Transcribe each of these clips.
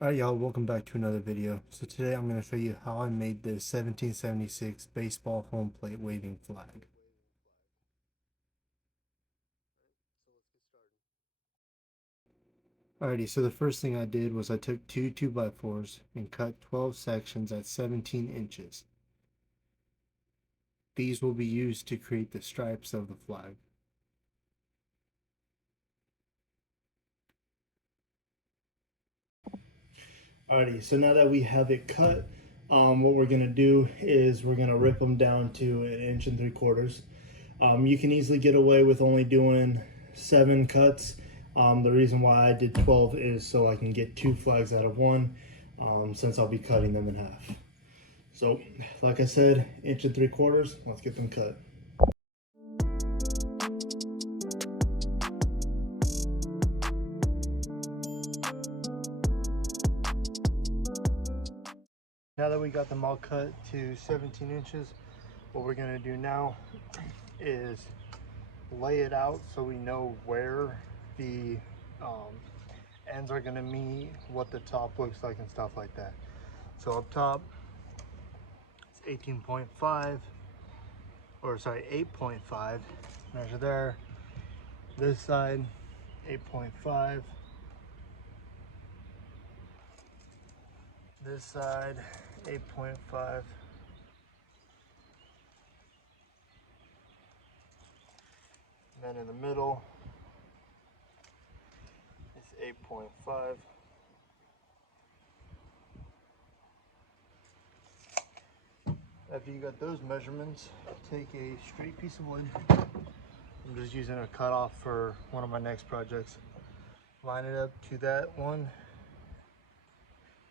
Alright y'all, welcome back to another video. So today I'm going to show you how I made this 1776 baseball home plate waving flag. Alrighty, so the first thing I did was I took two 2x4s and cut 12 sections at 17 inches. These will be used to create the stripes of the flag. Alrighty, so now that we have it cut, what we're gonna do is we're gonna rip them down to 1 3/4 inches. You can easily get away with only doing 7 cuts. The reason why I did 12 is so I can get 2 flags out of one, since I'll be cutting them in half. So, like I said, 1 3/4. Let's get them cut. Now that we got them all cut to 17 inches, what we're gonna do now is lay it out so we know where the ends are gonna meet, what the top looks like and stuff like that. So up top, it's 18.5, or sorry, 8.5, measure there. This side, 8.5. This side, 8.5. And then in the middle, it's 8.5. After you got those measurements, take a straight piece of wood. I'm just using a cutoff for one of my next projects. Line it up to that one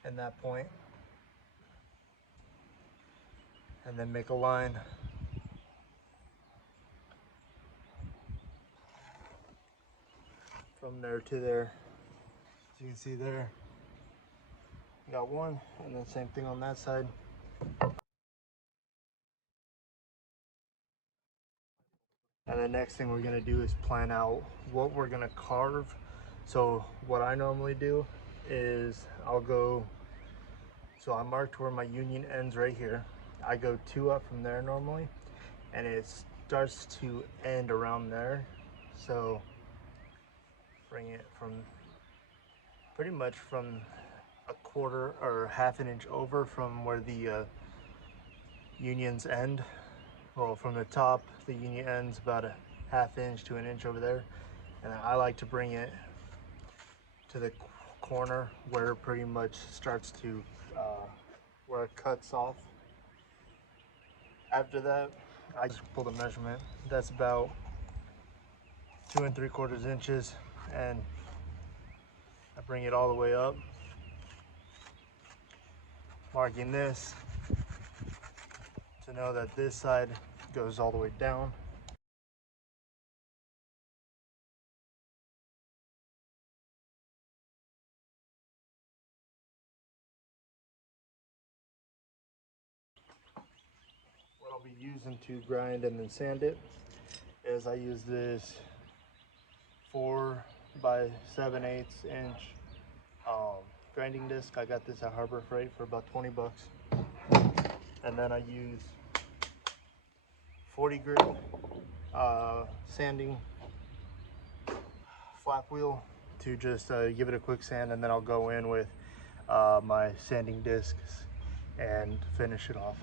and that point, and then make a line from there to there. As you can see there, got one, and then same thing on that side. And the next thing we're gonna do is plan out what we're gonna carve. So what I normally do is so I marked where my union ends right here. I go 2 up from there normally, and it starts to end around there. So bring it from pretty much from 1/4 or 1/2 inch over from where the unions end. Well, from the top, the union ends about a 1/2 inch to 1 inch over there. And I like to bring it to the corner where it pretty much starts to, where it cuts off. After that, I just pull the measurement. That's about 2 3/4 inches, and I bring it all the way up, marking this to know that this side goes all the way down. What I'll be using to grind and then sand it is I use this 4x7/8 inch grinding disc. I got this at Harbor Freight for about 20 bucks. And then I use 40 grit sanding flap wheel to just give it a quick sand, and then I'll go in with my sanding discs and finish it off.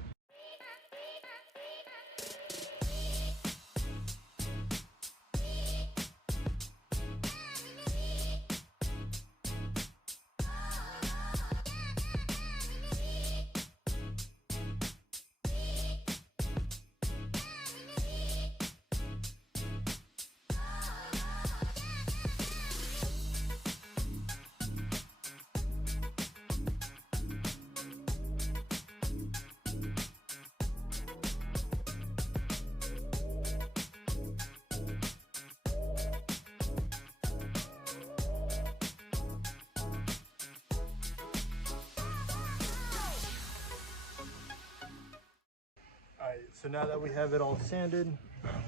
Alright, so now that we have it all sanded,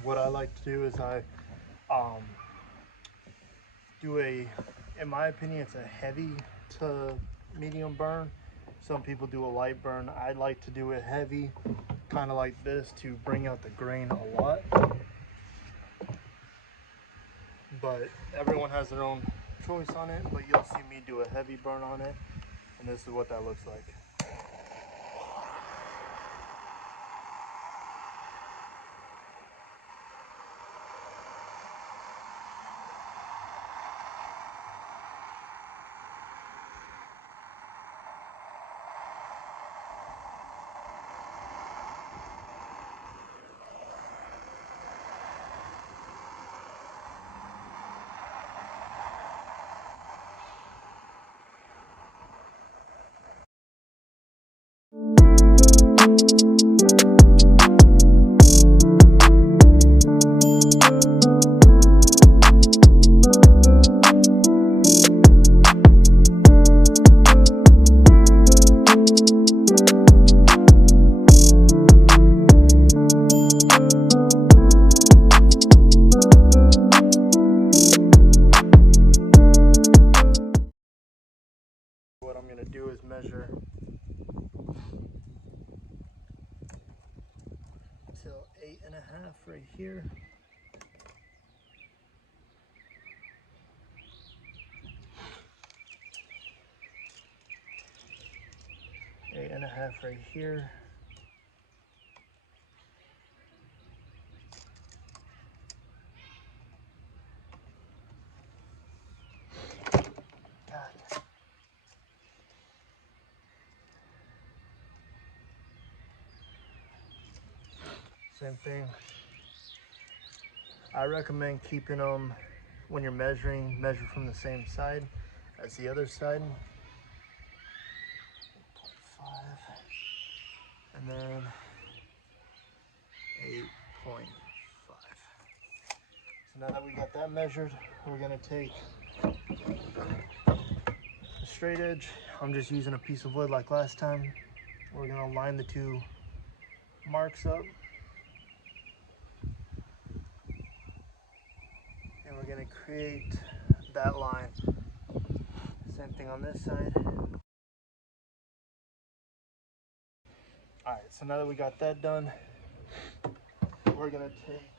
what I like to do is I do in my opinion, it's a heavy to medium burn. Some people do a light burn. I like to do it heavy, kind of like this, to bring out the grain a lot. But everyone has their own choice on it, but you'll see me do a heavy burn on it, and this is what that looks like. What I'm going to do is measure till 8.5 right here. Eight and a half right here. God. Same thing. I recommend keeping them, when you're measuring, measure from the same side as the other side. 8.5 and then 8.5. So now that we got that measured, we're gonna take a straight edge. I'm just using a piece of wood like last time. We're gonna line the two marks up. And we're gonna create that line. Same thing on this side. All right, so now that we got that done, we're gonna take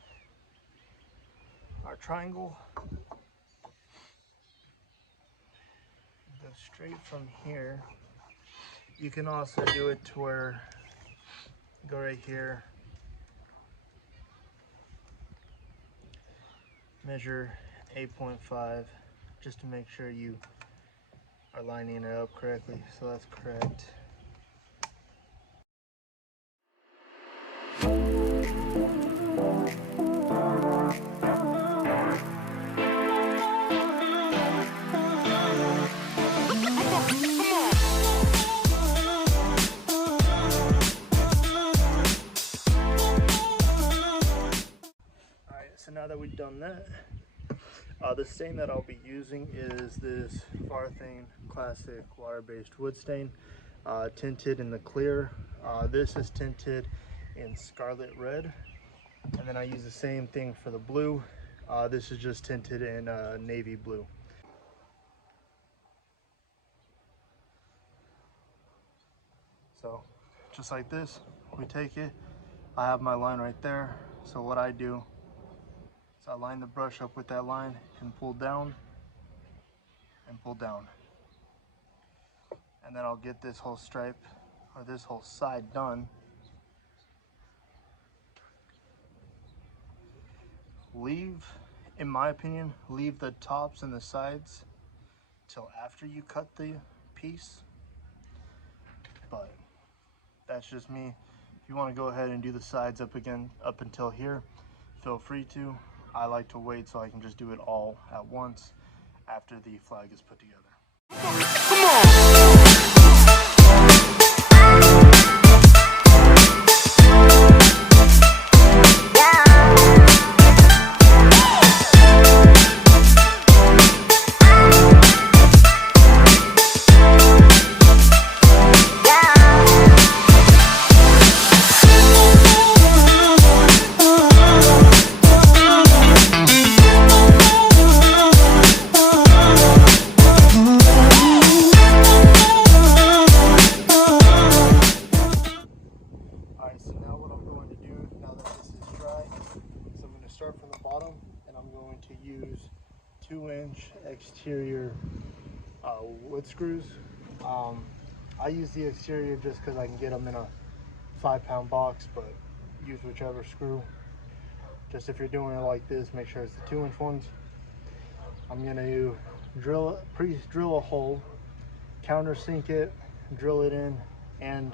our triangle, go straight from here. You can also do it to where, go right here, measure 8.5, just to make sure you are lining it up correctly. So that's correct. So now that we've done that, the stain that I'll be using is this Farthing Classic water-based wood stain, tinted in the clear. This is tinted in scarlet red, and then I use the same thing for the blue. This is just tinted in navy blue. So just like this, we take it. I have my line right there. So what I do, so I line the brush up with that line and pull down and pull down. And then I'll get this whole stripe or this whole side done. Leave, in my opinion, leave the tops and the sides till after you cut the piece. But that's just me. If you want to go ahead and do the sides up until here, feel free to. I like to wait so I can just do it all at once after the flag is put together. Come on! start from the bottom, and I'm going to use 2-inch exterior wood screws. I use the exterior just because I can get them in a 5-pound box, but use whichever screw. Just if you're doing it like this, make sure it's the 2-inch ones. I'm gonna drill a hole, countersink it, drill it in, and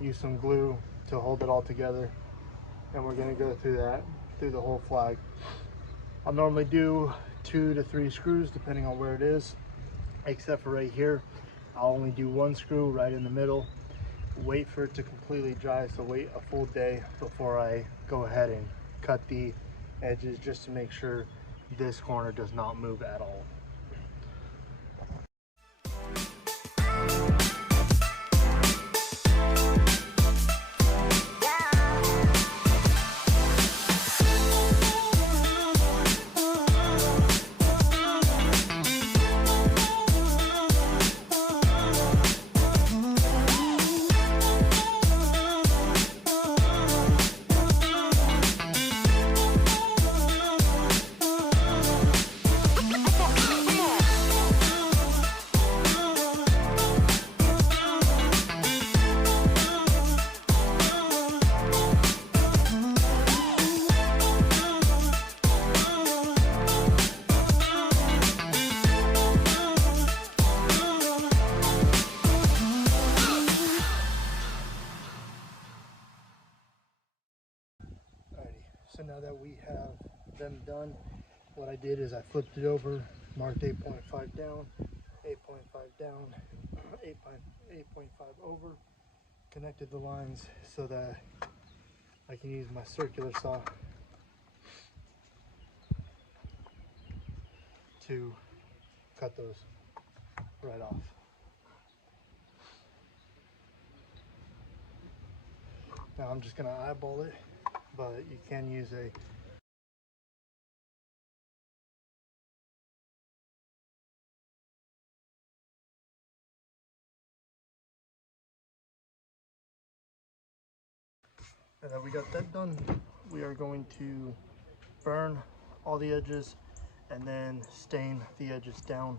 use some glue to hold it all together. And we're gonna go through the whole flag. I'll normally do 2 to 3 screws depending on where it is, except for right here. I'll only do 1 screw right in the middle, wait for it to completely dry, so wait a full day before I go ahead and cut the edges, just to make sure this corner does not move at all. So now that we have them done, what I did is I flipped it over, marked 8.5 down, 8.5 down, 8.5 over, connected the lines so that I can use my circular saw to cut those right off. Now I'm just gonna eyeball it, but you can use a now that we got that done, we are going to burn all the edges and then stain the edges down